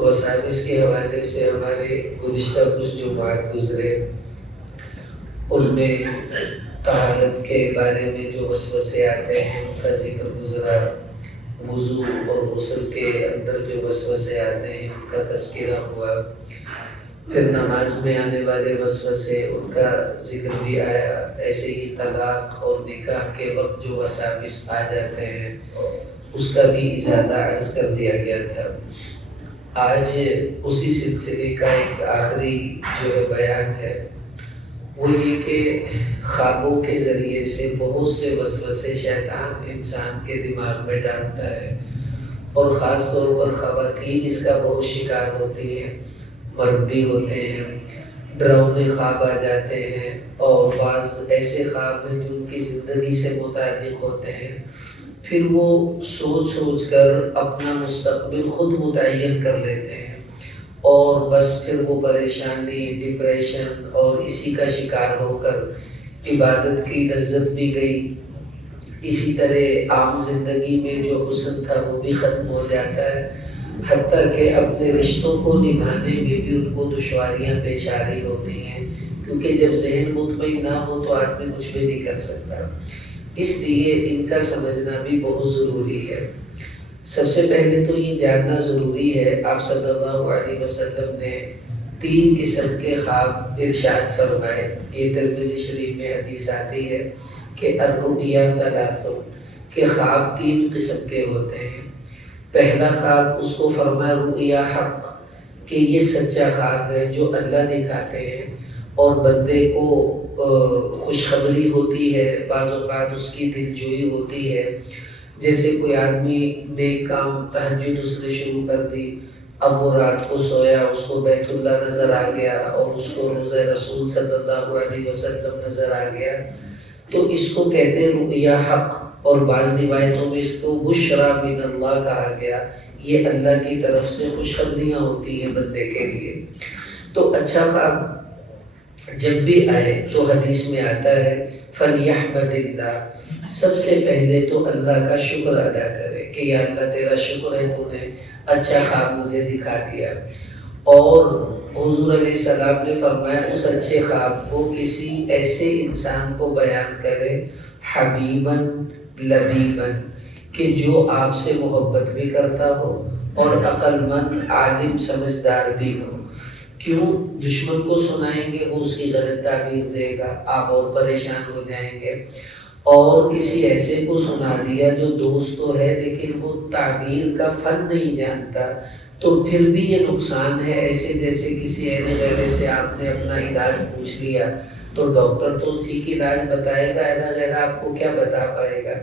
وساوس کے حوالے سے ہمارے گزشتہ کچھ جمعات گزرے، ان میں طہارت کے بارے میں جو وسوسے آتے ہیں ان کا ذکر گزرا، وضو اور غسل کے اندر جو وسوسے آتے ہیں ان کا تذکرہ ہوا، پھر نماز میں آنے والے وسوسے ان کا ذکر بھی آیا، ایسے ہی طلاق اور نکاح کے وقت جو وساوس آ جاتے ہیں اس کا بھی ازالہ عرض کر دیا گیا تھا۔ آج اسی سلسلے کا ایک آخری جو ہے بیان ہے، وہ یہ کہ خوابوں کے ذریعے سے بہت سے وسوسے شیطان انسان کے دماغ میں ڈالتا ہے، اور خاص طور پر خواتین اس کا بہت شکار ہوتی ہیں، مرد بھی ہوتے ہیں۔ ڈراؤنے خواب آ جاتے ہیں، اور بعض ایسے خواب ہیں جو ان کی زندگی سے متعلق ہوتے ہیں، پھر وہ سوچ سوچ کر اپنا مستقبل خود متعین کر لیتے ہیں، اور بس پھر وہ پریشانی، ڈپریشن اور اسی کا شکار ہو کر عبادت کی لذت بھی گئی، اسی طرح عام زندگی میں جو حسن تھا وہ بھی ختم ہو جاتا ہے، حتیٰ کہ اپنے رشتوں کو نبھانے میں بھی ان کو دشواریاں پیش آ رہی ہوتی ہیں، کیونکہ جب ذہن مطمئن نہ ہو تو آدمی کچھ بھی نہیں کر سکتا۔ اس لیے ان کا سمجھنا بھی بہت ضروری ہے۔ سب سے پہلے تو یہ جاننا ضروری ہے، آپ صلی اللہ علیہ وسلم نے 3 قسم کے خواب ارشاد فرمائے۔ یہ ترمذی شریف میں حدیث آتی ہے کہ الرؤیا ثلاث، کہ خواب 3 قسم کے ہوتے ہیں۔ پہلا خواب اس کو فرمایا رؤیا حق، کہ یہ سچا خواب ہے جو اللہ دکھاتے ہیں، اور بندے کو خوشخبری ہوتی ہے، بعض اوقات اس کی دلجوئی ہوتی ہے، جیسے کوئی آدمی نیک کام تہجد اس نے شروع کر دی، اب وہ رات کو سویا، اس کو بیت اللہ نظر آ گیا اور اس کو روضہ رسول صلی اللہ علیہ وسلم نظر آ گیا، تو اس کو کہتے ہیں رؤیا حق، اور بعض روایتوں میں اس کو بشرا من اللہ کہا گیا، یہ اللہ کی طرف سے خوشخبریاں ہوتی ہیں بندے کے لیے۔ تو اچھا خواب جب بھی آئے تو حدیث میں آتا ہے فَلْيَحْمَدِ اللَّهِ، سب سے پہلے تو اللہ کا شکر ادا کرے کہ یا اللہ تیرا شکر ہے تو نے اچھا خواب مجھے دکھا دیا، اور حضور علیہ السلام نے فرمایا اس اچھے خواب کو کسی ایسے انسان کو بیان کرے حبیباً لبیباً، کہ جو آپ سے محبت بھی کرتا ہو اور عقل مند عالم سمجھدار بھی ہو۔ کیوں؟ دشمن کو سنائیں گے وہ اس کی غلط تعبیر دے گا، آپ اور پریشان ہو جائیں گے، اور کسی ایسے کو سنا دیا جو دوست تو ہے لیکن وہ تعبیر کا فن نہیں جانتا، تو پھر بھی یہ نقصان ہے۔ ایسے جیسے کسی عین غیرے سے آپ نے اپنا علاج پوچھ لیا تو ڈاکٹر تو ٹھیک علاج بتائے گا، عین غیرہ آپ کو کیا بتا پائے گا۔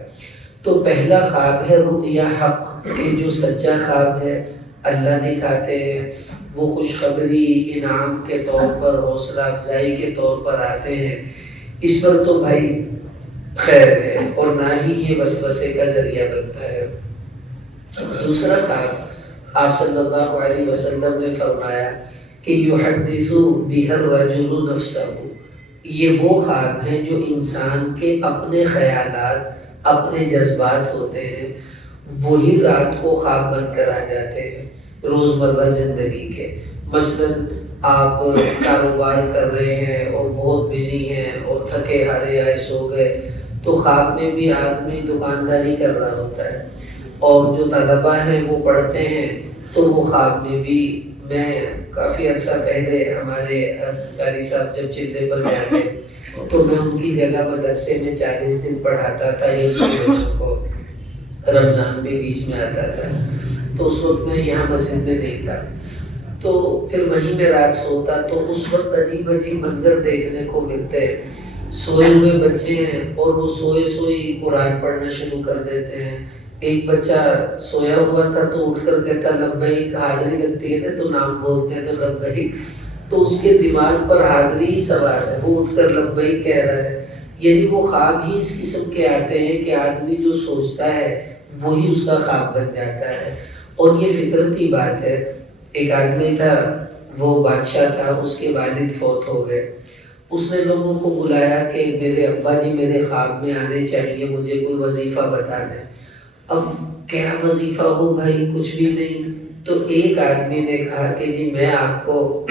تو پہلا خواب ہے رؤیا حق، کہ جو سچا خواب ہے اللہ دکھاتے ہیں، وہ خوشخبری انعام کے طور پر، حوصلہ افزائی کے طور پر آتے ہیں، اس پر تو بھائی خیر ہے، اور نہ ہی یہ وسوسے کا ذریعہ بنتا ہے۔ دوسرا خواب آپ صلی اللہ علیہ وسلم نے فرمایا کہ یحدث بہ الرجل نفسہ، یہ وہ خواب ہیں جو انسان کے اپنے خیالات، اپنے جذبات ہوتے ہیں، وہی رات کو خواب بن کر آ جاتے ہیں روزمرہ زندگی کے۔ مثلاً آپ کاروبار کر رہے ہیں اور بہت بزی ہیں اور تھکے ہارے آئے سو گئے، تو خواب میں بھی آدمی دکانداری کر رہا ہوتا ہے، اور جو طلبہ ہیں وہ پڑھتے ہیں تو وہ خواب میں بھی، میں کافی عرصہ پہلے ہمارے قاری صاحب جب چلے پر جاتے تو میں ان کی جگہ مدرسے میں 40 دن پڑھاتا تھا یہ بچوں کو، رمضان بھی بیچ میں آتا تھا، تو اس وقت میں یہاں مسجد میں نہیں تھا، تو پھر وہیں میں رات سوتا، تو اس وقت عجیب عجیب منظر دیکھنے کو ملتے، سوئے ہوئے بچے ہیں اور وہ سوئے سوئی قرآن پڑھنا شروع کر دیتے ہیں۔ ایک بچہ سویا ہوا تھا تو اٹھ کر کہتا لبیک، حاضری لگتی ہے تو نام بولتے ہیں تو لبیک، تو اس کے دماغ پر حاضری ہی سوار ہے، وہ اٹھ کر لبیک کہہ رہا ہے۔ یعنی وہ خواب ہی اس قسم کے آتے ہیں کہ آدمی جو سوچتا ہے وہی اس کا خواب بن جاتا ہے، اور یہ فطرتی بات ہے۔ ایک آدمی تھا، وہ بادشاہ تھا، اس کے والد فوت ہو گئے، اس نے لوگوں کو بلایا کہ میرے ابا جی میرے خواب میں آنے چاہیے، مجھے کوئی وظیفہ بتا دیں۔ اب کیا وظیفہ ہو بھائی، کچھ بھی نہیں، تو ایک آدمی نے کہا کہ جی میں آپ کو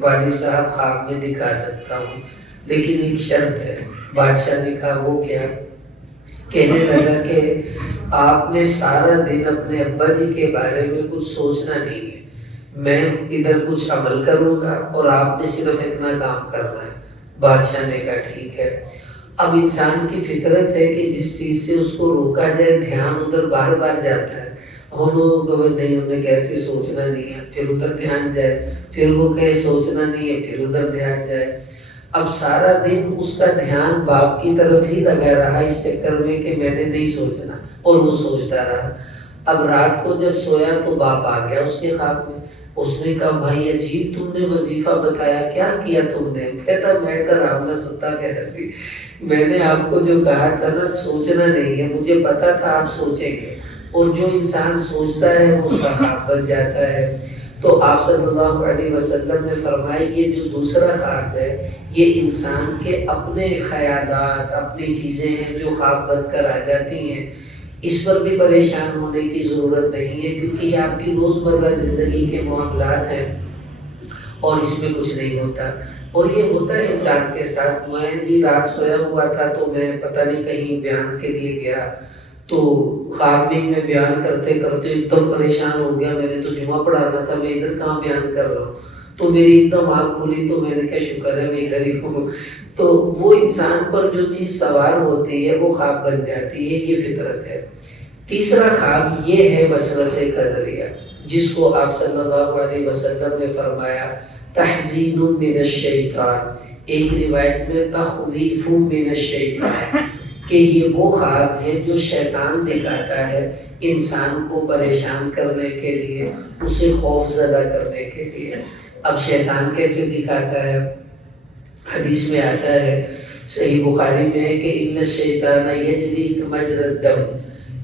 والد صاحب خواب میں دکھا سکتا ہوں، لیکن ایک شرط ہے۔ بادشاہ نے کہا وہ کیا؟ کہنے لگا کہ آپ نے سارا دن اپنے ابا جی کے بارے میں کچھ سوچنا نہیں ہے، میں ادھر کچھ عمل کروں گا اور آپ نے صرف اتنا کام کرنا ہے۔ بادشاہ نے کہا ٹھیک ہے۔ اب انسان کی فطرت ہے کہ جس چیز سے اس کو روکا جائے دھیان ادھر بار بار جاتا ہے۔ ہم لوگوں کو نہیں، ہم نے کیسے سوچنا نہیں ہے، پھر ادھر دھیان جائے، پھر وہ کہے سوچنا نہیں ہے، پھر ادھر دھیان جائے۔ اب سارا دن اس کا دھیان باپ کی طرف ہی لگا رہا اس چکر میں کہ میں نے نہیں سوچنا، اور وہ سوچتا رہا۔ اب رات کو جب سویا تو باپ آ گیا اس کے خواب میں۔ اس نے کہا بھائی عجیب تم نے وظیفہ بتایا، کیا کیا تم نے؟ کہتا میں تو رام نہ ستا کیسی، میں نے آپ کو جو کہا تھا نا سوچنا نہیں ہے، مجھے پتا تھا آپ سوچیں گے، اور جو انسان سوچتا ہے وہ اس کا خواب بن جاتا ہے۔ تو آپ صلی اللہ علیہ وسلم نے فرمایا یہ جو دوسرا خواب ہے یہ انسان کے اپنے خیالات، اپنی چیزیں ہیں جو خواب بن کر آ جاتی ہیں، اس پر بھی پریشان ہونے کی ضرورت نہیں ہے، کیونکہ یہ آپ کی روزمرہ زندگی کے معاملات ہیں اور اس میں کچھ نہیں ہوتا۔ اور یہ ہوتا ہے انسان کے ساتھ۔ میں بھی رات سویا ہوا تھا تو میں پتہ نہیں کہیں بیان کے لیے گیا، تو خواب میں میں بیان کرتے کرتے ایک دم پریشان ہو گیا، میں نے تو جمعہ پڑھانا تھا، میں ادھر کہاں بیان کر رہا ہوں، تو میری ایک دم آنکھ کھلی تو میں نے کہا شکر ہے میں ادھر ہی ہوں۔ تو وہ انسان پر جو چیز سوار ہوتی ہے وہ خواب بن جاتی ہے، یہ فطرت ہے۔ تیسرا خواب یہ ہے وسوسے کا ذریعہ، جس کو آپ صلی اللہ علیہ وسلم نے فرمایا تحزین من الشیطان، ایک روایت میں تخویف من الشیطان، کہ یہ وہ خواب ہے جو شیطان دکھاتا ہے انسان کو پریشان کرنے کے لیے، اسے خوف زدہ کرنے کے لیے۔ اب شیطان کیسے دکھاتا ہے؟ حدیث میں آتا ہے، صحیح بخاری میں ہے کہ ان الشیطان یجری مجری الدم،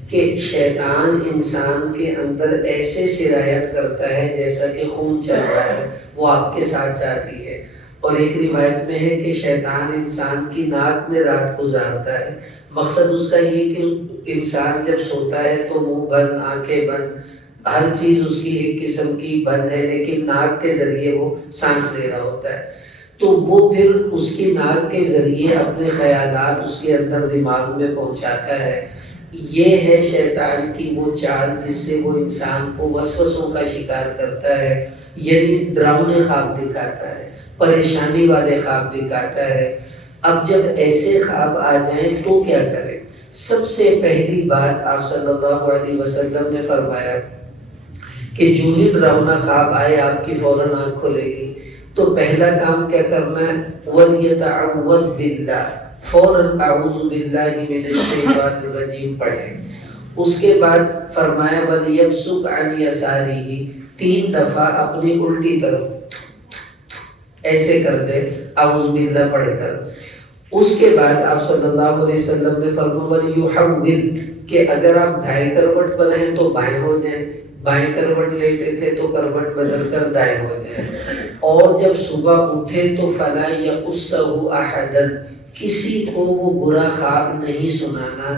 کہ شیطان انسان کے اندر ایسے سرایت کرتا ہے جیسا کہ خون چل رہا ہے، وہ آپ کے ساتھ ساتھ ہی ہے۔ اور ایک روایت میں ہے کہ شیطان انسان کی ناک میں رات گزارتا ہے، مقصد اس کا یہ کہ انسان جب سوتا ہے تو منہ بند، آنکھیں بند، ہر چیز اس کی ایک قسم کی بند ہے، لیکن ناک کے ذریعے وہ سانس لے رہا ہوتا ہے، تو وہ پھر اس کی ناک کے ذریعے اپنے خیالات اس کے اندر دماغ میں پہنچاتا ہے۔ یہ ہے شیطان کی وہ چال جس سے وہ انسان کو وسوسوں کا شکار کرتا ہے، یعنی ڈراؤنے خواب دکھاتا ہے، پریشانی والے خواب دکھاتا ہے۔ اب جب ایسے خواب آ جائیں تو کیا کریں؟ سب سے پہلی بات آپ صلی اللہ علیہ وسلم نے فرمایا کہ جو ہی ڈراؤنا خواب آئے آپ کی فوراً آنکھ کھلے گی، تو پہلا کام کیا کرنا ہے؟ وَلْيَتَعَوَّذْ بِاللَّهِ، فوراً اعوذ باللہ من الشیطان الرجیم پڑھیں۔ اس کے بعد فرمایا وَلْيَبْصُقْ عَنْ يَسَارِهِ، 3 دفعہ اپنی الٹی طرف ایسے کر دے اعوذ باللہ پڑھ کر۔ اس کے بعد آپ صلی اللہ علیہ وسلم نے فرمایا وَلْيُحَوِّلْ، کہ اگر آپ دائیں کروٹ پر ہیں تو بائیں ہو جائیں، بائیں کروٹ لیٹے تھے تو کروٹ بدل کر دائیں ہو جائیں، اور جب صبح اٹھے تو فَلَا يَقُصَّهُ أَحَدًا، کسی کو وہ برا خواب نہیں سنانا۔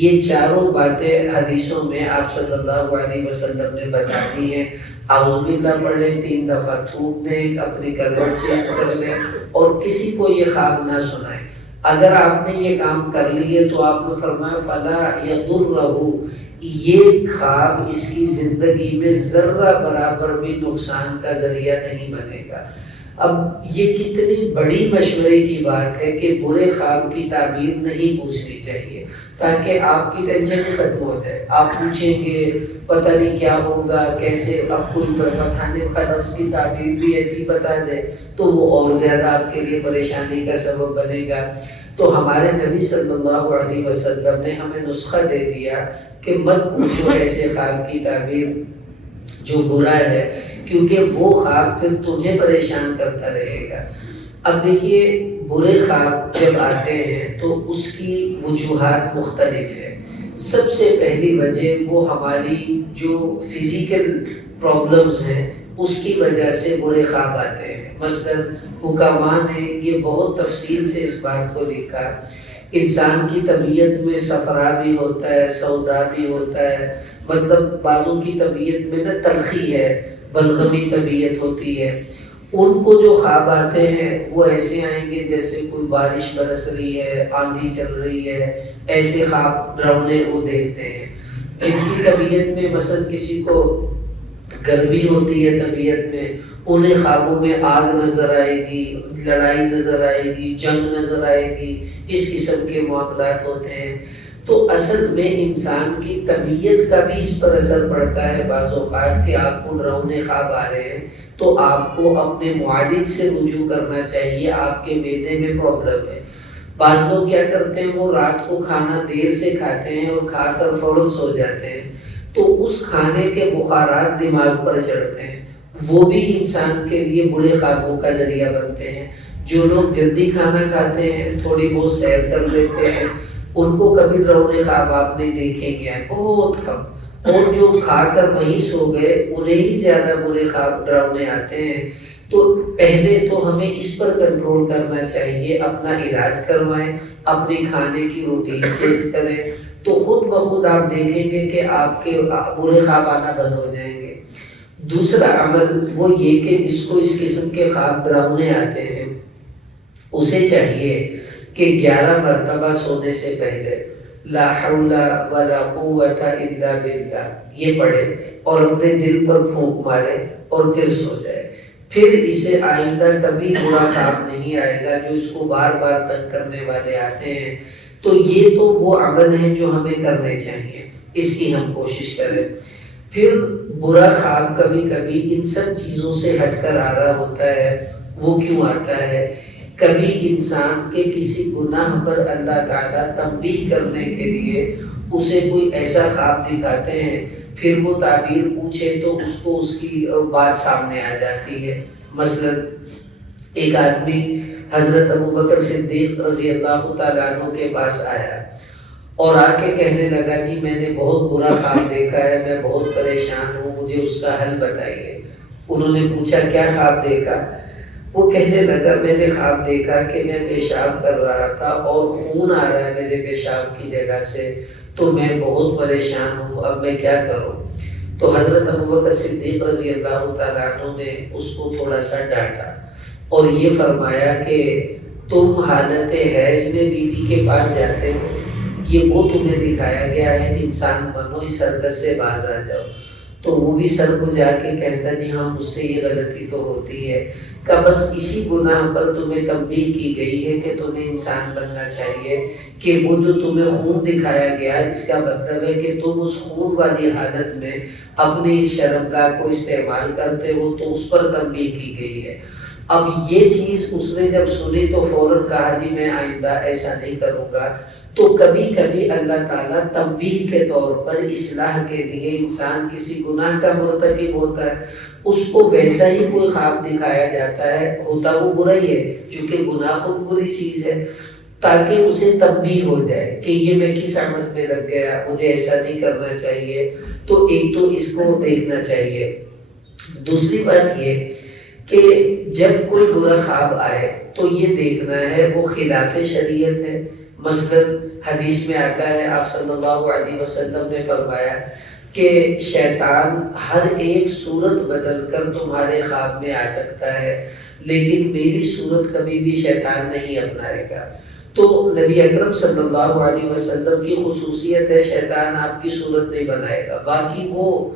یہ چاروں باتیں حدیثوں میں آپ صلی اللہ علیہ وسلم نے بتا دی ہیں۔ اعوذ باللہ پڑھیں، 3 دفعہ تھوک دیں، اپنی کروٹ چینج کر لیں، اور کسی کو یہ خواب نہ سنائیں۔ اگر آپ نے یہ کام کر لیے تو آپ نے فرمایا فَلَا يَضُرَّهُ، یہ خواب اس کی زندگی میں ذرہ برابر بھی نقصان کا ذریعہ نہیں بنے گا۔ اب یہ کتنی بڑی مشورے کی بات ہے کہ برے خواب کی تعبیر نہیں پوچھنی چاہیے، تاکہ آپ کی ٹینشن ہی ختم ہو جائے۔ آپ پوچھیں گے پتہ نہیں کیا ہوگا، کیسے، اب کوئی بتانے والا اس کی تعبیر بھی ایسی بتا دے تو وہ اور زیادہ آپ کے لیے پریشانی کا سبب بنے گا۔ تو ہمارے نبی صلی اللہ علیہ وسلم نے ہمیں نسخہ دے دیا کہ مت پوچھو ایسے خواب کی تعبیر جو برا ہے، کیونکہ وہ خواب پھر تمہیں پریشان کرتا رہے گا۔ اب دیکھیے برے خواب جب آتے ہیں تو اس کی وجوہات مختلف ہیں۔ سب سے پہلی وجہ وہ ہماری جو فزیکل پرابلمز ہیں اس کی وجہ سے برے خواب آتے ہیں۔ مثلا حکماء نے یہ بہت تفصیل سے اس بات کو لکھا انسان کی طبیعت میں صفرا بھی ہوتا ہے، سودا بھی ہوتا ہے، مطلب بعضوں کی طبیعت میں نا تلخی ہے، بلغمی طبیعت ہوتی ہے. ان کو جو خواب آتے ہیں وہ ایسے آئیں گے جیسے کوئی بارش برس رہی ہے، آندھی چل رہی ہے، ایسے خواب ڈراؤنے وہ دیکھتے ہیں. جن کی طبیعت میں مثلا کسی کو گرمی ہوتی ہے طبیعت میں، انہیں خوابوں میں آگ نظر آئے گی، لڑائی نظر آئے گی، جنگ نظر آئے گی، اس قسم کے معاملات ہوتے ہیں. تو اصل میں انسان کی طبیعت کا بھی اس پر اثر پڑتا ہے بعض اوقات کہ آپ کو ڈراؤنے خواب آ رہے ہیں تو آپ کو اپنے معالج سے رجوع کرنا چاہیے، آپ کے معدے میں پرابلم ہے. بعض لوگ کیا کرتے ہیں، وہ رات کو کھانا دیر سے کھاتے ہیں اور کھا کر فوراً سو جاتے ہیں، تو اس کھانے کے بخارات دماغ پر چڑھتے ہیں، وہ بھی انسان کے لیے برے خوابوں کا ذریعہ بنتے ہیں. جو لوگ جلدی کھانا کھاتے ہیں، تھوڑی بہت سیر کر لیتے ہیں، ان کو کبھی ڈراؤنے خواب آپ نہیں دیکھیں گے، بہت کم. اور جو کھا کر وہیں سو گئے انہیں ہی زیادہ برے خواب ڈراؤنے آتے ہیں. تو پہلے تو ہمیں اس پر کنٹرول کرنا چاہیے، اپنا علاج کروائیں، اپنی کھانے کی روٹین چینج کریں، تو خود بخود آپ دیکھیں گے کہ آپ کے برے خواب آنا بند ہو جائیں گے. دوسرا عمل وہ یہ کہ جس کو اس قسم کے خواب ڈراؤنے آتے ہیں اسے چاہیے کہ 11 مرتبہ سونے سے پہلے لا حول ولا قوت الا باللہ یہ پڑھے اور اپنے دل پر پھونک مارے اور پھر سو جائے. پھر اسے آئندہ کبھی برا خواب نہیں آئے گا جو اس کو بار بار تنگ کرنے والے آتے ہیں. تو یہ تو وہ عمل ہے جو ہمیں کرنے چاہیے، اس کی ہم کوشش کریں. پھر برا خواب کبھی کبھی ان سب چیزوں سے ہٹ کر آ رہا ہوتا ہے. وہ کیوں آتا ہے؟ کبھی انسان کے کسی گناہ پر اللہ تعالیٰ تنبیہ کرنے کے لیے اسے کوئی ایسا خواب دکھاتے ہیں، پھر وہ تعبیر پوچھے تو اس کو اس کی بات سامنے آ جاتی ہے. مثلا ایک آدمی حضرت ابوبکر صدیق رضی اللہ تعالیٰ عنہ کے پاس آیا اور آ کے کہنے لگا جی میں نے بہت برا خواب دیکھا ہے، میں بہت پریشان ہوں، مجھے اس کا حل بتائیے. انہوں نے پوچھا کیا خواب دیکھا؟ وہ کہنے لگا میں نے خواب دیکھا کہ میں پیشاب کر رہا تھا اور خون آ رہا ہے میرے پیشاب کی جگہ سے، تو میں بہت پریشان ہوں، اب میں کیا کروں؟ تو حضرت ابوبکر صدیق رضی اللہ تعالیٰ عنہ نے اس کو تھوڑا سا ڈانٹا اور یہ فرمایا کہ تم حالت حیض میں بیوی کے پاس جاتے ہو، یہ وہ تمہیں دکھایا گیا ہے، انسان بنو، اس حرکت سے باز آ جاؤ. تو وہ بھی سر کو جا کے کہتا جی ہاں مجھ سے یہ غلطی تو ہوتی ہے، کہ بس اسی گناہ پر تمہیں تنبیہ کی گئی ہے کہ تمہیں انسان بننا چاہیے، کہ وہ جو تمہیں خون دکھایا گیا اس کا مطلب ہے کہ تم اس خون والی حالت میں اپنی شرمگاہ کو استعمال کرتے ہو، تو اس پر تنبیہ کی گئی ہے. اب یہ چیز اس نے جب سنی تو فوراً کہا جی میں آئندہ ایسا نہیں کروں گا. تو کبھی کبھی اللہ تعالیٰ تنبیہ کے طور پر اصلاح کے لیے، انسان کسی گناہ کا مرتکب ہوتا ہے اس کو ویسا ہی کوئی خواب دکھایا جاتا ہے، ہوتا وہ برا ہی ہے چونکہ گناہ خود بری چیز ہے، تاکہ اسے تنبیہ ہو جائے کہ یہ میں کس عمل میں لگ گیا، مجھے ایسا نہیں کرنا چاہیے. تو ایک تو اس کو دیکھنا چاہیے. دوسری بات یہ کہ جب کوئی برا خواب آئے تو یہ دیکھنا ہے وہ خلاف شریعت ہے. مثلا حدیث میں آتا ہے آپ صلی اللہ علیہ وسلم نے فرمایا کہ شیطان ہر ایک صورت بدل کر تمہارے خواب میں آ سکتا ہے لیکن میری صورت کبھی بھی شیطان نہیں اپنائے گا. تو نبی اکرم صلی اللہ علیہ وسلم کی خصوصیت ہے شیطان آپ کی صورت نہیں بنائے گا. باقی وہ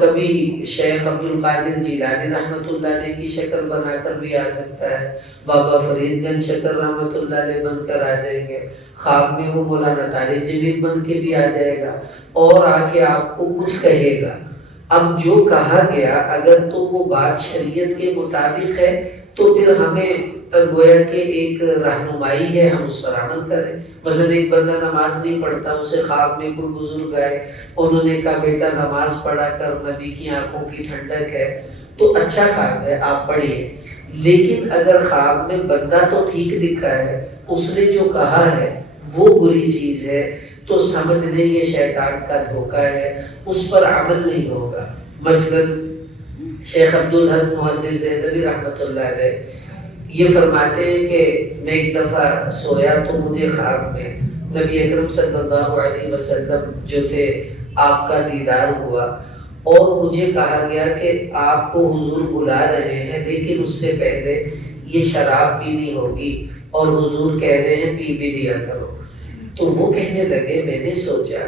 کبھی شیخ عبد القادر جیلانی رحمۃ اللہ علیہ کی شکل بنا کر بھی آ سکتا ہے، بابا فرید گنج شکر رحمۃ اللہ علیہ بن کر آ جائیں گے، خواب میں وہ مولانا طارق جمیل بن کے بھی آ جائے گا اور آ کے آپ کو کچھ کہے گا. اب جو کہا گیا اگر تو وہ بات شریعت کے مطابق ہے تو پھر ہمیں گویا کہ ایک رہنمائی ہے، ہم اس پر عمل کریں. مثلا ایک بندہ نماز نہیں پڑھتا، اسے خواب میں کوئی بزرگ آئے، انہوں نے کہا بیٹا نماز پڑھا کر، نبی کی آنکھوں کی ٹھنڈک ہے، تو اچھا خواب ہے آپ پڑھیے. لیکن اگر خواب میں بندہ تو ٹھیک دکھا ہے، اس نے جو کہا ہے وہ بری چیز ہے، تو سمجھ لیں یہ شیطان کا دھوکہ ہے، اس پر عمل نہیں ہوگا. مثلا شیخ عبد الحق محدث دہلوی رحمۃ اللہ علیہ یہ فرماتے ہیں کہ میں ایک دفعہ سویا تو مجھے خواب میں نبی اکرم صلی اللہ علیہ وسلم جو تھے آپ کا دیدار ہوا، اور مجھے کہا گیا کہ آپ کو حضور بلا رہے ہیں، لیکن اس سے پہلے یہ شراب پینی ہوگی، اور حضور کہہ رہے ہیں پی بھی لیا کرو۔ تو وہ کہنے لگے، میں نے سوچا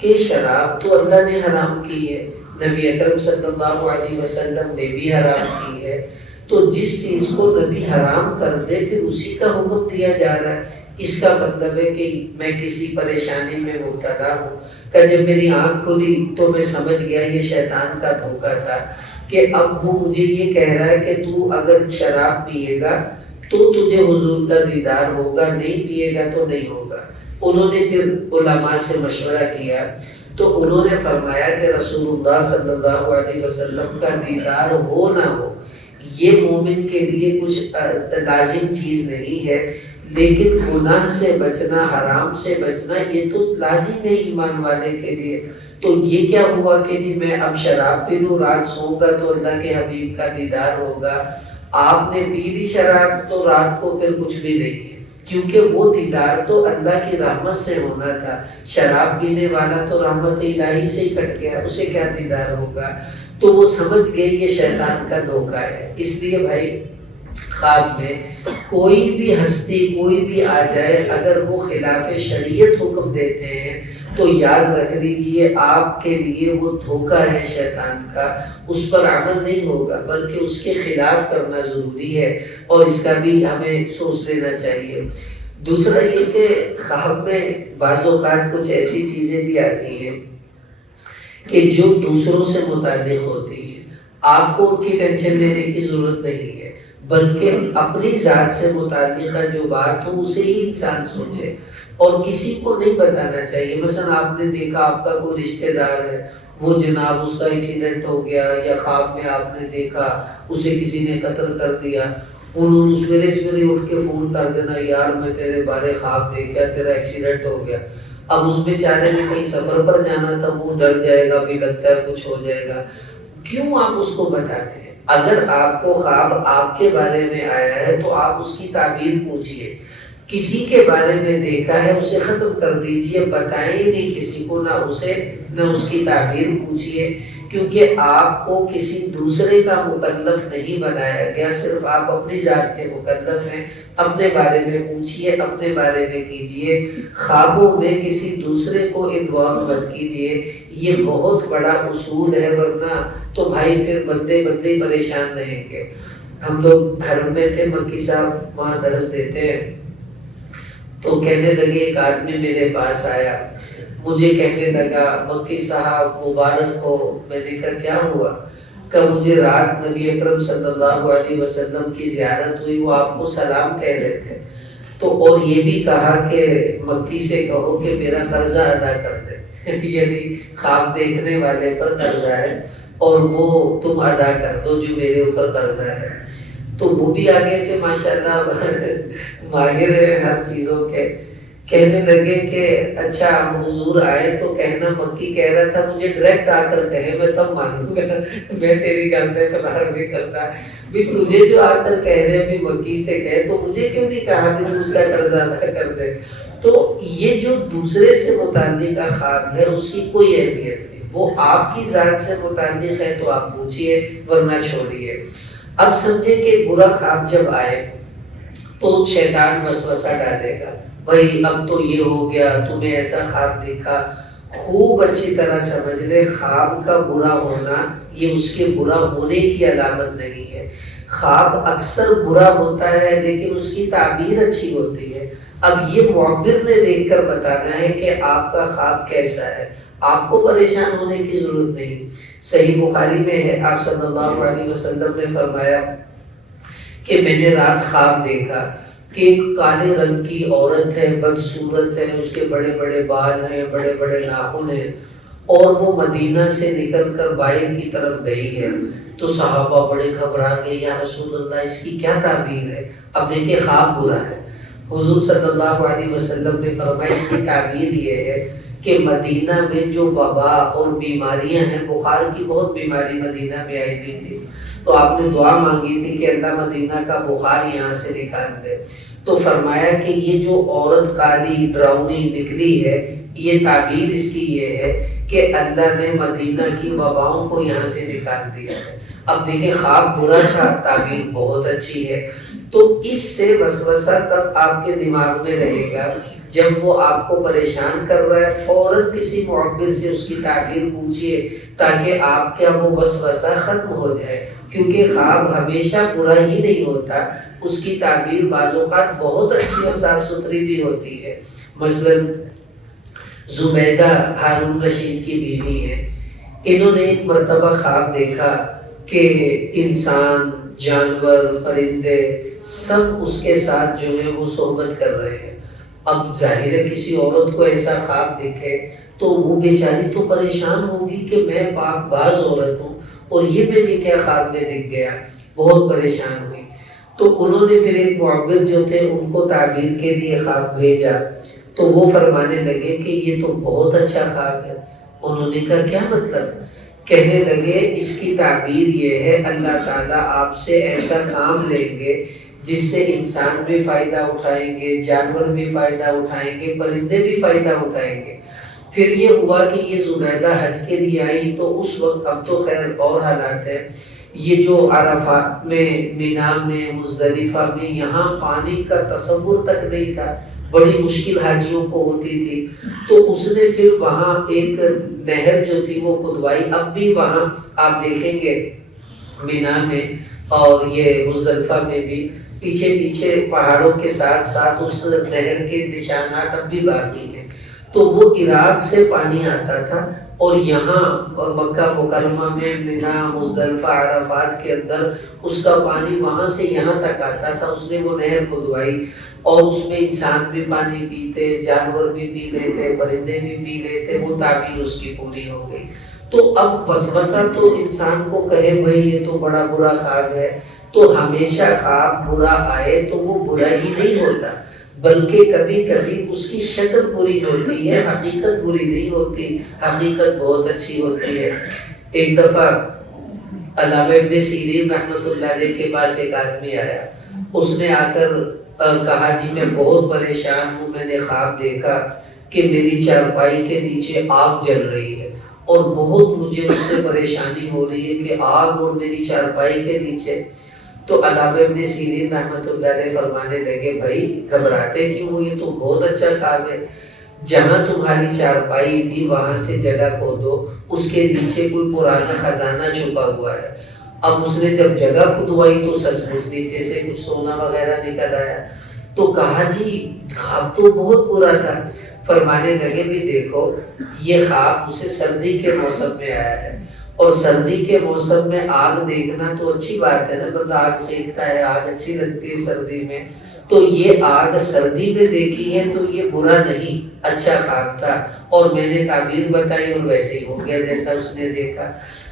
کہ شراب تو اللہ نے حرام کی ہے، نبی اکرم صلی اللہ علیہ وسلم نے بھی حرام کی ہے، تو جس چیز کو نبی حرام کر دے پھر اسی کا حکم دیا جا رہا ہے، اس کا مطلب ہے کہ میں کسی پریشانی میں مبتلا ہوں۔ کہ جب میری آنکھ کھلی تو میں سمجھ گیا یہ شیطان کا دھوکہ تھا، کہ اب وہ مجھے یہ کہہ رہا ہے کہ تو اگر شراب پیے گا تو تجھے حضور کا دیدار ہوگا، نہیں پیے گا تو نہیں ہوگا۔ انہوں نے پھر علماء سے مشورہ کیا تو انہوں نے فرمایا کہ رسول اللہ صلی اللہ علیہ وسلم کا دیدار ہو نہ ہو یہ مومن کے لیے کچھ لازم چیز نہیں ہے، لیکن گناہ سے بچنا، حرام سے بچنا یہ تو لازم ہے ایمان والے کے لیے۔ تو یہ کیا ہوا کہ جی میں اب شراب پی لوں، رات سوؤں گا تو اللہ کے حبیب کا دیدار ہوگا۔ آپ نے پی لی شراب تو رات کو پھر کچھ بھی نہیں ہے، کیونکہ وہ دیدار تو اللہ کی رحمت سے ہونا تھا۔ شراب پینے والا تو رحمت الہی سے ہی کٹ گیا، اسے کیا دیدار ہوگا؟ تو وہ سمجھ گئے یہ شیطان کا دھوکہ ہے۔ اس لیے بھائی خواب میں کوئی بھی ہستی کوئی بھی آ جائے، اگر وہ خلاف شریعت حکم دیتے ہیں تو یاد رکھ لیجئے آپ کے لیے وہ دھوکہ ہے شیطان کا، اس پر عمل نہیں ہوگا بلکہ اس کے خلاف کرنا ضروری ہے، اور اس کا بھی ہمیں سوچ لینا چاہیے۔ دوسرا یہ کہ خواب میں بعض اوقات کچھ ایسی چیزیں بھی آتی ہیں کہ جو دوسروں سے متعلق ہوتی ہیں، آپ کو ان کی ٹینشن لینے کی ضرورت نہیں ہے، بلکہ اپنی ذات سے متعلقہ جو بات ہو اسے ہی انسان سوچے اور کسی کو نہیں بتانا چاہیے۔ مثلا آپ نے دیکھا آپ کا کوئی رشتہ دار ہے، وہ جناب اس کا ایکسیڈنٹ ہو گیا، یا خواب میں آپ نے دیکھا اسے کسی نے قتل کر دیا، انہوں نے سویرے سویرے اٹھ کے فون کر دینا، یار میں تیرے بارے خواب دیکھا تیرا ایکسیڈنٹ ہو گیا۔ اب اس بیچارے نے کہیں سفر پر جانا تھا، وہ ڈر جائے گا، بھی لگتا ہے کچھ ہو جائے گا۔ کیوں آپ اس کو بتاتے ہیں؟ اگر آپ کو خواب آپ کے بارے میں آیا ہے تو آپ اس کی تعبیر پوچھیے۔ کسی کے بارے میں دیکھا ہے اسے ختم کر دیجئے، بتائیں ہی نہیں کسی کو، نہ اسے نہ اس کی تعبیر پوچھیے، کیونکہ آپ کو کسی دوسرے کا مکلف نہیں بنایا گیا، صرف آپ اپنی ذات کے مکلف ہیں۔ اپنے بارے میں پوچھیے، اپنے بارے میں کیجئے، خوابوں میں کسی دوسرے کو انوالو مت کیجئے، یہ بہت بڑا اصول ہے، ورنہ تو بھائی پھر بندے بندے پریشان رہیں گے۔ ہم لوگ گھر میں تھے، مکی صاحب وہاں درس دیتے ہیں، تو کہنے لگے ایک آدمی میرے پاس آیا، مجھے کہنے لگا مکی صاحب مبارک ہو۔ میں نے کہا کیا ہوا؟ کہ مجھے رات نبی اکرم صلی اللہ علیہ وسلم کی زیارت ہوئی، وہ آپ کو سلام کہہ رہے تھے، تو اور یہ بھی کہا کہ مکی سے کہو کہ میرا قرضہ ادا کر دے یعنی خواب دیکھنے والے پر قرضہ ہے اور وہ تم ادا کر دو جو میرے اوپر قرضہ ہے۔ تو وہ بھی آگے سے ماشاءاللہ ماہر ہے ہر چیزوں کے، کہنے لگے کہ اچھا حضور آئے تو کہنا مکی کہہ رہا تھا، مجھے ڈائریکٹ آ کر کہے میں تب مانوں گا، میں تیری گل میں اعتبار نہیں کرتا، بھی تجھے جو آ کر کہہ رہے بھی مکی سے کہے تو مجھے کیوں نہیں کہا کہ تو اس کا قرضہ ادا کر دے۔ تو یہ جو دوسرے سے متعلق خواب ہے اس کی کوئی اہمیت نہیں، وہ آپ کی ذات سے متعلق ہے تو آپ پوچھئے ورنہ چھوڑیے۔ اب سمجھے کہ برا خواب جب آئے تو شیطان وسوسہ ڈالے گا، بھائی اب تو یہ ہو گیا، تمہیں ایسا خواب دیکھا۔ خوب اچھی طرح سمجھ لے، خواب کا برا ہونا یہ اس کے برا ہونے کی علامت نہیں ہے۔ خواب اکثر برا ہوتا ہے لیکن اس کی تعبیر اچھی ہوتی ہے۔ اب یہ معبر نے دیکھ کر بتانا ہے کہ آپ کا خواب کیسا ہے، آپ کو پریشان ہونے کی ضرورت نہیں۔ صحیح بخاری میں ہے، آپ صلی اللہ علیہ وسلم نے فرمایا کہ میں نے رات خواب دیکھا کہ ایک کالے رنگ کی عورت ہے، بدصورت ہے، اس کے بڑے بڑے بال ہیں، بڑے بڑے ناخن ہیں، اور وہ مدینہ سے نکل کر باہر کی طرف گئی ہے۔ تو صحابہ بڑے گھبرا گئے، یا رسول اللہ اس کی کیا تعبیر ہے؟ اب دیکھیں خواب برا ہے، حضور صلی اللہ علیہ وسلم نے فرمایا اس کی تعبیر یہ ہے کہ مدینہ میں جو وبا اور بیماریاں ہیں، بخار کی بہت بیماری مدینہ میں آئی ہوئی تھی، تو آپ نے دعا مانگی تھی کہ اللہ مدینہ کا بخار یہاں سے نکال دے، تو فرمایا کہ یہ جو عورت کالی ڈراؤنی نکلی ہے، یہ تعبیر اس کی یہ ہے کہ اللہ نے مدینہ کی وباؤں کو یہاں سے نکال دیا ہے۔ اب دیکھیں خواب برا تھا، تعبیر بہت اچھی ہے، تو اس سے وسوسہ تب آپ کے دماغ میں رہے گا جب وہ آپ کو پریشان کر رہا ہے، فوراً کسی معبر سے اس کی تعبیر پوچھیے تاکہ آپ کا وہ وسوسہ ختم ہو جائے، کیونکہ خواب ہمیشہ برا ہی نہیں ہوتا، اس کی تعبیر بعض اوقات بہت اچھی اور صاف ستھری بھی ہوتی ہے۔ مثلاً زبیدہ ہارون رشید کی بیوی ہے، انہوں نے ایک مرتبہ خواب دیکھا کہ انسان، جانور، پرندے سب اس کے ساتھ جو ہے وہ صحبت کر رہے ہیں۔ اب ظاہر ہے کسی عورت کو ایسا خواب دیکھے تو وہ بیچاری تو پریشان ہوگی کہ میں پاک باز عورت ہوں اور یہ میرے کیا خواب میں دکھ گیا، بہت پریشان ہوئی۔ تو انہوں نے پھر ایک معبر جو تھے ان کو تعبیر کے لیے خواب بھیجا، تو وہ فرمانے لگے کہ یہ تو بہت اچھا خواب ہے۔ انہوں نے کہا کیا مطلب؟ کہنے لگے اس کی تعبیر یہ ہے اللہ تعالیٰ آپ سے ایسا کام لیں گے جس سے انسان بھی فائدہ اٹھائیں گے، جانور بھی فائدہ اٹھائیں گے، پرندے بھی فائدہ اٹھائیں گے۔ پھر یہ ہوا کہ یہ زبیدہ حج کے لیے آئی تو اس وقت، اب تو خیر اور حالات ہے، یہ جو عرفات میں، مینا میں، مزدلفہ میں یہاں پانی کا تصور تک نہیں تھا، بڑی مشکل حاجیوں کو ہوتی تھی، تو اس نے پھر وہاں ایک نہر جو تھی وہ کھدوائی۔ اب بھی وہاں آپ دیکھیں گے مینا میں اور یہ مزدلفہ میں بھی پیچھے پیچھے پہاڑوں کے ساتھ ساتھ اس نہر کے نشانات اب بھی باقی ہیں۔ تو وہ عراق سے پانی آتا تھا اور یہاں مکہ مکرمہ میں مینا، مزدلفہ، عرفات کے اندر اس کا پانی وہاں سے یہاں تک آتا تھا۔ اس نے وہ نہر کھدوائی اور اس میں انسان بھی پانی پیتے، جانور بھی پی لیتے، پرندے بھی پی لیتے، وہ تعبیر اس کی پوری ہو گئی۔ تو اب وسوسہ تو انسان کو کہے بھئی یہ تو بڑا برا خواب ہے، تو ہمیشہ خواب برا آئے تو وہ برا ہی نہیں ہوتا، بلکہ کبھی کبھی اس کی شکل بری ہوتی ہے، حقیقت بری نہیں ہوتی، حقیقت بہت اچھی ہوتی ہے۔ ایک دفعہ علامہ ابن سیرین رحمۃ اللہ علیہ کے پاس ایک آدمی آیا، اس نے آ کر کہا جی میں بہت پریشان ہوں، میں نے خواب دیکھا کہ میری چارپائی کے نیچے آگ جل رہی ہے اور بہت مجھے اس سے پریشانی ہو رہی ہے کہ آگ اور میری چارپائی کے نیچے۔ تو علامہ ابن سیرین رحمۃ اللہ علیہ فرمانے لگے بھائی گھبراتے کیوں ہو، یہ تو بہت اچھا خواب ہے، جہاں تمہاری چارپائی تھی وہاں سے جگہ کھودو، اس کے نیچے کوئی پرانا خزانہ چھپا ہوا ہے۔ اب اس نے جب جگہ کھدوائی تو سچ مچ نیچے سے کچھ سونا وغیرہ نکل آیا، تو کہا جی خواب تو بہت برا تھا۔ فرمانے لگے بھی دیکھو یہ خواب اسے سردی کے موسم میں آیا ہے، اور سردی کے موسم میں آگ دیکھنا تو اچھی بات ہے نا، بندہ آگ سیکتا ہے، آگ اچھی لگتی ہے سردی میں، تو یہ آگ سردی میں دیکھی ہے تو یہ برا نہیں، اچھا خواب تھا، اور میں نے تعبیر بتائی اور ویسے ہی ہو گیا جیسا اس نے دیکھا۔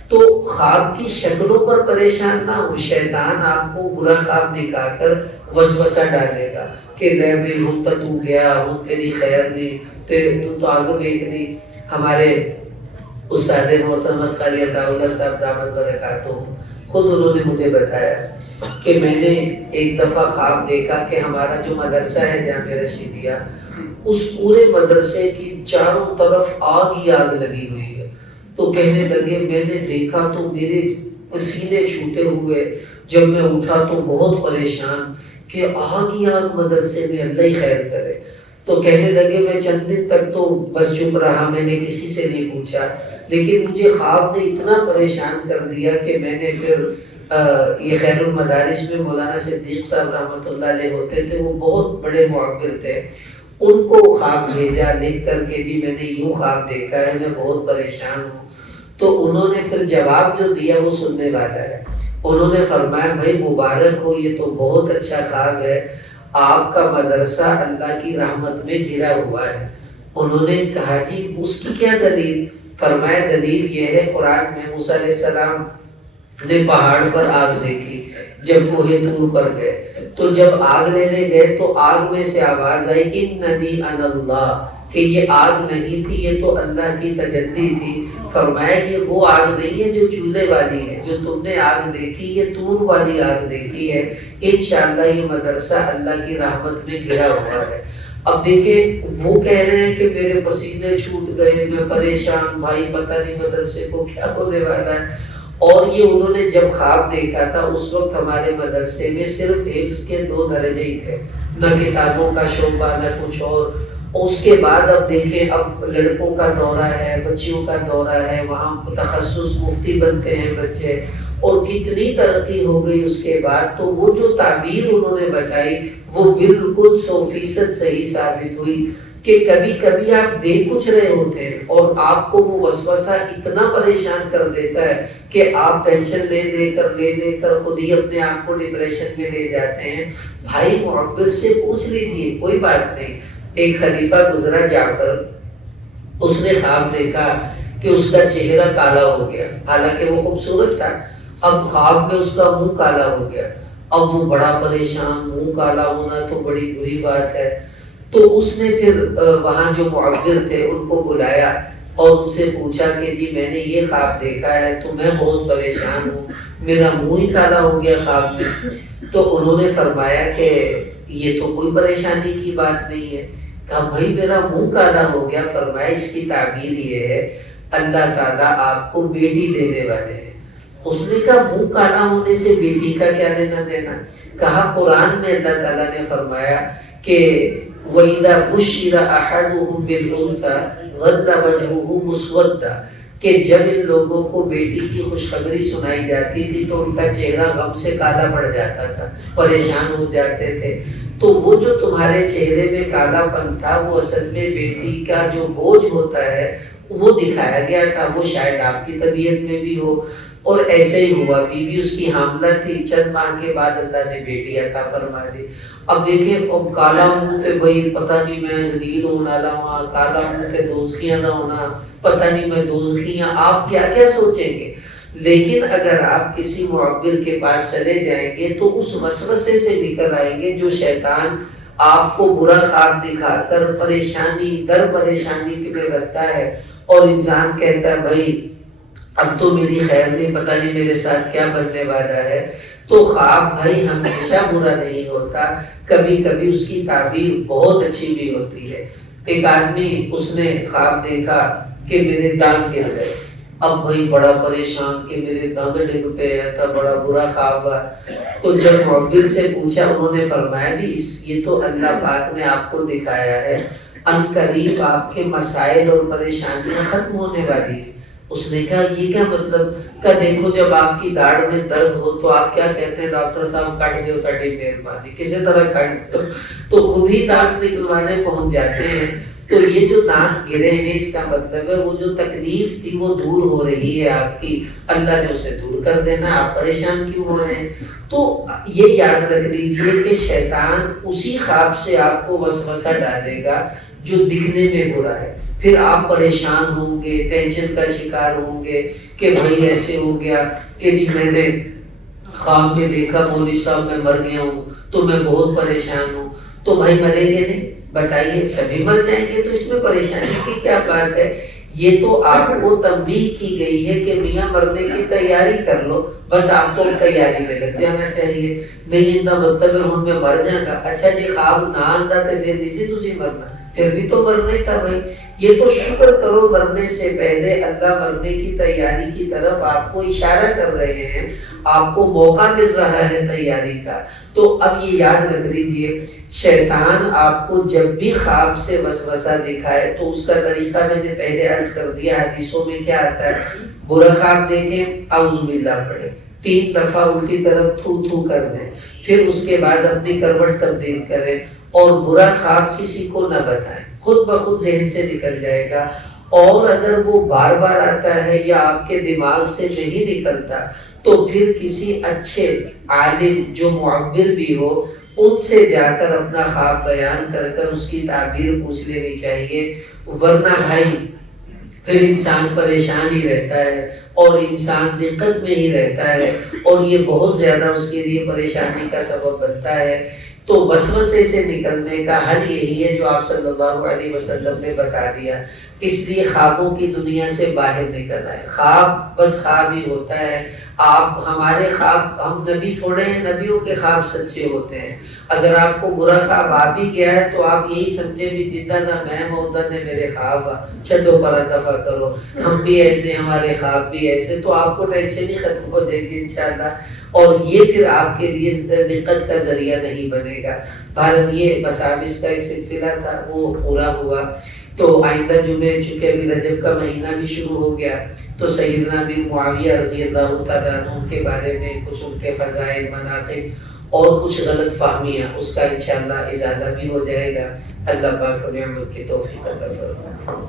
تو خواب کی شکلوں پر پریشان نہ ہو، شیطان آپ کو برا خواب دکھا کر وسوسہ ڈالے گا کہ لے بھی ہوں تو گیا ہوں، تیری خیر نہیں، تو آگے دیکھنی۔ ہمارے استاد محترم قاری عطا اللہ صاحب دامت برکاتہ خود انہوں نے مجھے بتایا کہ میں نے ایک دفعہ خواب دیکھا کہ ہمارا جو مدرسہ ہے جامعہ رشیدیہ، اس پورے مدرسے کی چاروں طرف آگ ہی آگ لگی ہوئی ہے۔ تو کہنے لگے میں نے دیکھا تو میرے پسینے چھوٹے ہوئے، جب میں اٹھا تو بہت پریشان کہ آگ ہی آگ مدرسے میں، اللہ ہی خیر کرے۔ تو کہنے لگے میں چند دن تک تو بس چپ رہا، میں نے کسی سے نہیں پوچھا، لیکن مجھے خواب نے اتنا پریشان کر دیا کہ میں نے پھر یہ خیر المدارس میں مولانا صدیق صاحب رحمۃ اللہ علیہ ہوتے تھے، وہ بہت بڑے معبر تھے، ان کو خواب بھیجا لکھ کر کے جی میں نے یوں خواب دیکھا ہے، میں بہت پریشان ہوں۔ تو انہوں نے پھر جواب جو دیا وہ سننے والا ہے۔ انہوں نے فرمایا بھائی مبارک ہو، یہ تو بہت اچھا خواب ہے، آپ کا مدرسہ اللہ کی رحمت میں گھرا ہوا ہے۔ انہوں نے کہا جی اس کی کیا دلیل؟ فرمایا دلیل یہ ہے قرآن میں موسیٰ علیہ السلام نے پہاڑ پر آگ دیکھی جب کوہ طور پر گئے، تو جب آگ لینے گئے تو آگ میں سے آواز آئی اننی انا اللہ، کہ یہ آگ نہیں تھی، یہ تو اللہ کی تجلی تھی۔ فرمایا یہ وہ آگ نہیں ہے جو چولہے والی ہے، جو تم نے آگ دیکھی یہ طور والی آگ دیکھی ہے، انشاءاللہ یہ مدرسہ اللہ کی رحمت میں گھرا ہوا ہے۔ اب دیکھیں وہ کہہ رہے ہیں کہ میرے پسینے چھوٹ گئے، میں پریشان، بھائی پتہ نہیں مدرسے کو کیا ہونے والا ہے۔ اور یہ انہوں نے جب خواب دیکھا تھا اس وقت ہمارے مدرسے میں صرف حفظ کے 2 درجے ہی تھے، نہ کتابوں کا شعبہ نہ کچھ اور۔ اس کے بعد اب دیکھیں اب لڑکوں کا دورہ ہے، بچیوں کا دورہ ہے، وہاں تخصص مفتی بنتے ہیں بچے، اور کتنی ترقی ہو گئی اس کے بعد۔ تو وہ جو تعبیر انہوں نے بتائی وہ بالکل 100% صحیح ثابت ہوئی کہ کبھی کبھی آپ دیکھ کچھ رہے ہوتے ہیں اور آپ کو وہ وسوسہ اتنا پریشان کر دیتا ہے کہ آپ ٹینشن لے دے کر خود ہی اپنے آپ کو ڈپریشن میں لے جاتے ہیں۔ بھائی معبر سے پوچھ لیجیے، کوئی بات نہیں۔ ایک خلیفہ گزرا جعفر، اس نے خواب دیکھا کہ اس کا چہرہ کالا ہو گیا، حالانکہ وہ خوبصورت تھا، اب خواب میں اس کا منہ کالا ہو گیا۔ اب وہ بڑا پریشان، منہ کالا ہونا تو بڑی بری بات ہے۔ تو اس نے پھر وہاں جو معبر تھے ان کو بلایا اور ان سے پوچھا کہ جی میں نے یہ خواب دیکھا ہے تو میں بہت پریشان ہوں، میرا منہ ہی کالا ہو گیا خواب میں۔ تو انہوں نے فرمایا کہ یہ تو کوئی پریشانی کی بات نہیں ہے۔ کہا بھائی میرا منہ کالا ہو گیا، فرمایا اس کی تعبیر یہ ہے اللہ تعالیٰ آپ کو بیٹی دینے والے ہیں۔ اس نے کہا منہ کالا ہونے سے بیٹی کا کیا لینا دینا؟ کہا قرآن میں اللہ تعالیٰ نے فرمایا کہ وَإِذَا بُشِّرَ أَحَدُهُم بِالْأُنثَىٰ ظَلَّ وَجْهُهُ مُسْوَدًّا، کہ جب ان لوگوں کو بیٹی کی خوشخبری سنائی جاتی تھی تو ان کا چہرہ غم سے کالا پڑ جاتا تھا، پریشان ہو جاتے تھے۔ تو وہ جو تمہارے چہرے میں کالا پن تھا وہ اصل میں بیٹی کا جو بوجھ ہوتا ہے وہ دکھایا گیا تھا، وہ شاید آپ کی طبیعت میں بھی ہو۔ اور ایسے ہی ہوا، بیوی اس کی حاملہ تھی، چند ماہ کے بعد اللہ نے بیٹی عطا فرما دی۔ اب دیکھیں اب کالا منہ تے بھائی پتہ نہیں میں ذلیل ہونا لاؤں، کالا منہ تے دوزخیاں نہ ہونا، پتہ نہیں میں دوزخیاں، آپ کیا کیا سوچیں گے۔ لیکن اگر آپ کسی معبر کے پاس چلے جائیں گے تو اس وسوسے سے نکل آئیں گے جو شیطان آپ کو برا خواب دکھا کر پریشانی در پریشانی میں رکھتا ہے، اور انسان کہتا ہے بھائی اب تو میری خیر نہیں، پتہ نہیں میرے ساتھ کیا بننے والا ہے۔ تو خواب بھائی ہمیشہ برا نہیں ہوتا، کبھی کبھی اس کی تعبیر بہت اچھی بھی ہوتی ہے۔ ایک آدمی اس نے خواب دیکھا کہ میرے دانت گر گئے، اب بھائی بڑا پریشان کہ میرے دانت ڈگ پہ تھا، بڑا برا خواب ہوا۔ تو جب معبر سے پوچھا انہوں نے فرمایا بھی یہ تو اللہ پاک نے آپ کو دکھایا ہے ان قریب آپ کے مسائل اور پریشانیاں ختم ہونے والی ہیں۔ اس نے کہا یہ کیا مطلب؟ کہ دیکھو جب آپ کی داڑھ میں درد ہو تو آپ کیا کہتے ہیں ڈاکٹر صاحب کٹ دو تھوڑی مہربانی، کسی طرح کٹ دو، تو خود ہی دانت نکلوانے پہنچ جاتے ہیں۔ تو یہ جو دانت گرے ہیں اس کا مطلب ہے وہ جو تکلیف تھی وہ دور ہو رہی ہے آپ کی، اللہ نے اسے دور کر دینا، آپ پریشان کیوں ہو رہے ہیں؟ تو یہ یاد رکھ لیجئے کہ شیطان اسی خواب سے آپ کو وسوسہ ڈالے گا جو دکھنے میں برا ہے، پھر آپ پریشان ہوں گے، ٹینشن کا شکار ہوں گے کہ بھائی ایسے ہو گیا کہ جی میں نے خواب میں دیکھا مولوی صاحب میں مر گیا ہوں تو میں بہت پریشان ہوں۔ تو بھائی مریں گے نہیں؟ بتائیے سبھی مر جائیں گے تو اس میں پریشانی کی کیا بات ہے؟ یہ تو آپ کو تنبیہ کی گئی ہے کہ میاں مرنے کی تیاری کر لو، بس آپ کو تیاری میں لگ جانا چاہیے۔ نہیں اتنا مطلب ہے ہوں میں مر جائیں گا، اچھا جی خواب نہ آندہ تو پھر نہیں تجھے مرنا، پھر بھی تو مرنا ہی تھا بھائی۔ یہ تو شکر کرو مرنے سے پہلے اللہ مرنے کی تیاری کی طرف آپ کو اشارہ کر رہے ہیں، آپ کو موقع مل رہا ہے تیاری کا۔ تو اب یہ یاد رکھ لیجئے شیطان آپ کو جب بھی خواب سے وسوسہ دکھائے تو اس کا طریقہ میں نے پہلے عرض کر دیا، حدیثوں میں کیا آتا ہے، برا خواب دیکھیں اعوذ باللہ پڑھیں، 3 دفعہ الٹی طرف تھو تھو کر دیں، پھر اس کے بعد اپنی کروٹ تبدیل کریں اور برا خواب کسی کو نہ بتائیں، خود بخود ذہن سے نکل جائے گا۔ اور اگر وہ بار بار آتا ہے یا آپ کے دماغ سے نہیں نکلتا تو پھر کسی اچھے عالم جو معبر بھی ہو ان سے جا کر اپنا خواب بیان کر کر اس کی تعبیر پوچھ لینی چاہیے، ورنہ بھائی پھر انسان پریشان ہی رہتا ہے اور انسان دقت میں ہی رہتا ہے اور یہ بہت زیادہ اس کے لیے پریشانی کا سبب بنتا ہے۔ تو وسوسے سے نکلنے کا حل یہی ہے جو آپ صلی اللہ علیہ وسلم نے بتا دیا اس لیے خوابوں کی دنیا سے باہر نکل آئے. خواب بس خواب ہی ہوتا ہے. آپ ہمارے خواب، ہم نبی تھوڑے ہیں، نبیوں کے خواب سچے ہوتے ہیں. اگر آپ کو برا خواب آ بھی گیا ہے تو آپ یہی سمجھے بھی جدہ نہ میں مودا نے میرے خواب چھڈو پر دفع کرو، ہم بھی ایسے، ہمارے خواب بھی ایسے، تو آپ کو ٹینشن ہی ختم ہو جائے گی انشاءاللہ. اور یہ پھر آپ کے لیے دقت کا ذریعہ نہیں بنے گا. بہرحال یہ مساوس کا ایک سلسلہ تھا، وہ پورا ہوا. تو آئندہ جمعے چونکہ ابھی رجب کا مہینہ بھی شروع ہو گیا تو سیدنا امیر معاویہ رضی اللہ تعالیٰ عنہ کے بارے میں کچھ ان کے فضائل، مناقب اور کچھ غلط فہمیاں، اس کا انشاءاللہ ازالہ بھی ہو جائے گا. اللہ پاک ہمیں عمل کی توفیق عطا فرمائے.